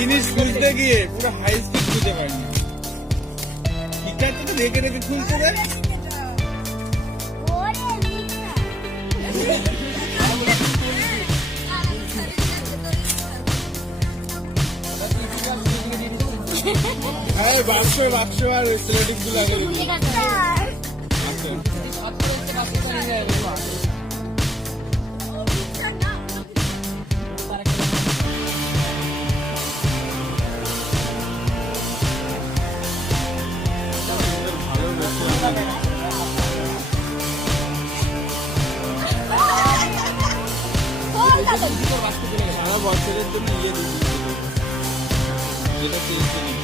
জিনিস খুঁজতে গিয়ে পুরো হাই স্পিড খুঁজে পাইনি। ঠিক আছে তো রেখে রেখে খুলতে রে। আরে বাক্স বাক্স আর স্লেটিং গুলো আগে সারা বছরের জন্য ইয়ে দিচ্ছি যেটা চেয়েছিলাম।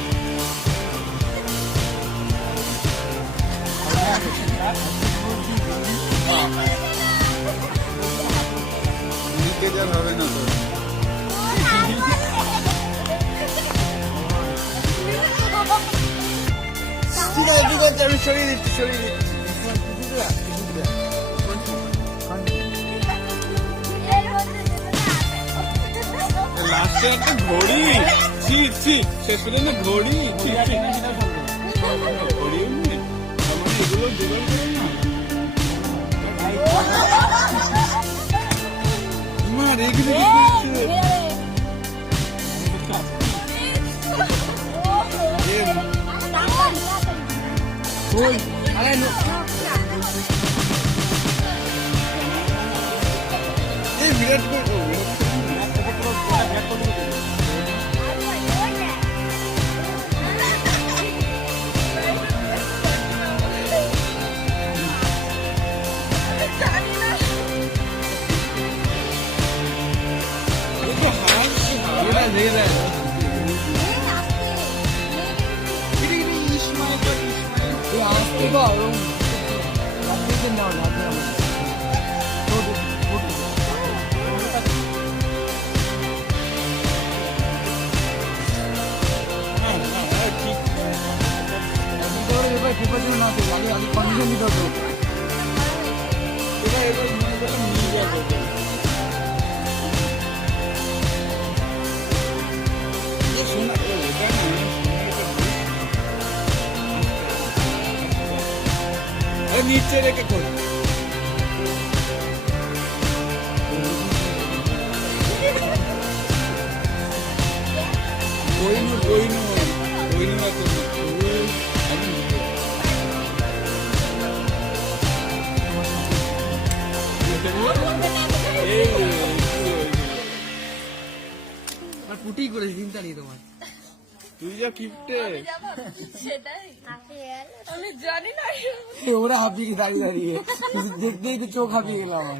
লিকেজ আর হবে না তো। ঠিক আছে ঠিক আছে আমি সরিয়ে দিচ্ছি সরিয়ে দিচ্ছি। লাস্টে একটা ঘড়ি ঠিক ঠিক শেষ পর্যন্ত ঘড়ি ঠিক ঠিক ঘড়ি এগুলো জোগাড় করে না মা রেখে বিরাট नीचे রেখে खोल कोई नहीं बात পুটি করে চিন্তা নেই তোমার তুই যা কিপটে আমি জানি না ওরা হাঁপিয়ে দাঁড়িয়ে দাঁড়িয়ে দেখতেই তো চোখ হাঁপিয়ে গেল আমার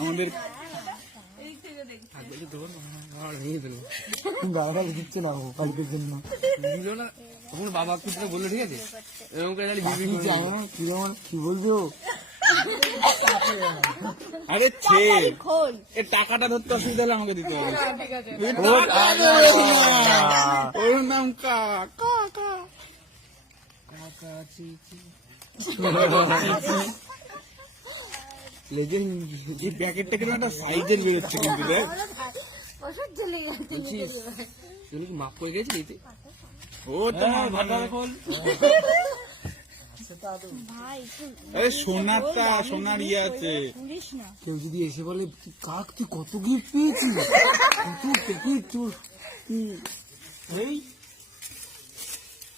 আমাদের গাড়াটা দিচ্ছে না কালকের জন্য দিল না তখন বাবা কুটরে বললো ঠিক আছে এরকম কি বলছো আরে এ টাকাটা ধরতে অসুবিধা হলে আমাকে দিতে হবে ওর নাম এই প্যাকেটটা কিন্তু একটা সাইজের বেরোচ্ছে কিন্তু দেখ মাপ করে গেছি ও তোমার আরে সোনার ইয়ে আছে কেউ যদি এসে বলে কাক তুই কত গিফট পেয়েছিস এই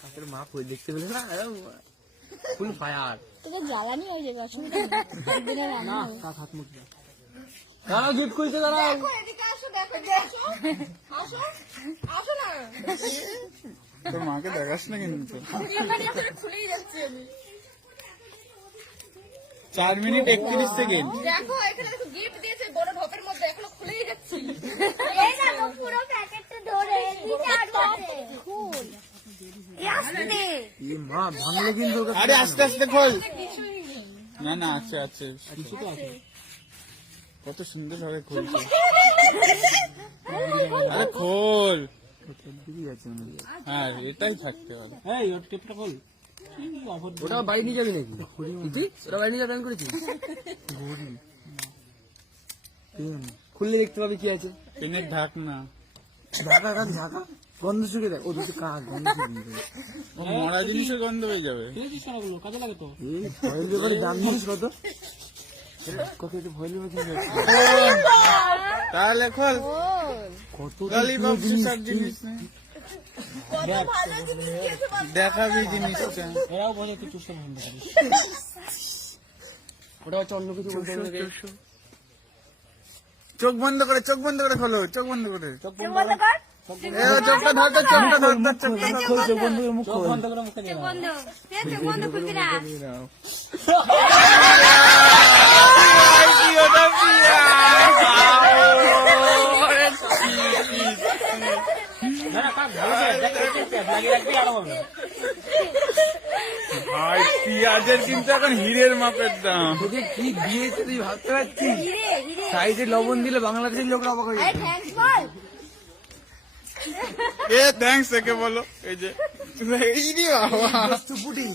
কাকের মাপ হয়ে দেখতে পেলে না ফুল ফায়ার তোকে জ্বালানি হয়ে যাবে অসুবিধা না কাক হাত মুখ দাঁড়াও গিফট খুলতে দাঁড়াও তোর মাকে দেখাস না কিন্তু 4 মিনিট 31 সেকেন্ড দেখো এখানে গিফট দিয়েছে বড় ঢপের মধ্যে এখনো খুলেই যাচ্ছে এই দেখো পুরো প্যাকেটটা ধরে খুল মা ভাঙলে কিন্তু আরে আস্তে আস্তে খোল না আছে কত সুন্দর ভাবে খুলছে আরে খোল হ্যাঁ এটাই থাকতে পারে ওটা বাড়ি নিয়ে যাবি নাকি ওটা বাড়ি নিয়ে যাবে প্ল্যান করেছিস খুললে দেখতে পাবি কি আছে। পেনের ঢাকনা। ঢাকা কাজ ঢাকা গন্ধ শুকে দেখ। ও দুটো কাজ গন্ধ শুকে ও মরা জিনিসের গন্ধ হয়ে যাবে। কাজে লাগে তো। ভয়েল পেপারে দাম জিনিস কত? কত ভয়েল পেপার তাহলে খোল। কত ললিপপ সব জিনিস নেই। দেখাবি জিনিসটা। এরাও বলে তুই চুষতে বন্ধ করিস। ওটা হচ্ছে অন্য কিছু বলতে হবে। চোখ বন্ধ করে খোলো, চোখ বন্ধ করে। বন্ধ কর এ ও চোখটা ধর, চোখটা ধর, চোখটা ধর। খোল চোখ বন্ধ করে মুখ খোল। বন্ধ করে মুখে নিয়ে বন্ধ বন্ধ খুলবি না কি ওটা পিয়া। ভাই পিঁয়াজের কিন্তু এখন হীরের মাপের দাম। তোকে কি দিয়েছে তুই ভাবতে পারছিস? হিরে হিরে সাইডে লবণ দিলে বাংলাদেশের লোকরা অবাক হয়ে আরে যাবে। থ্যাঙ্কস বল এ থ্যাঙ্কস একে বলো। এই যে এই রে বাবা। চুপুটি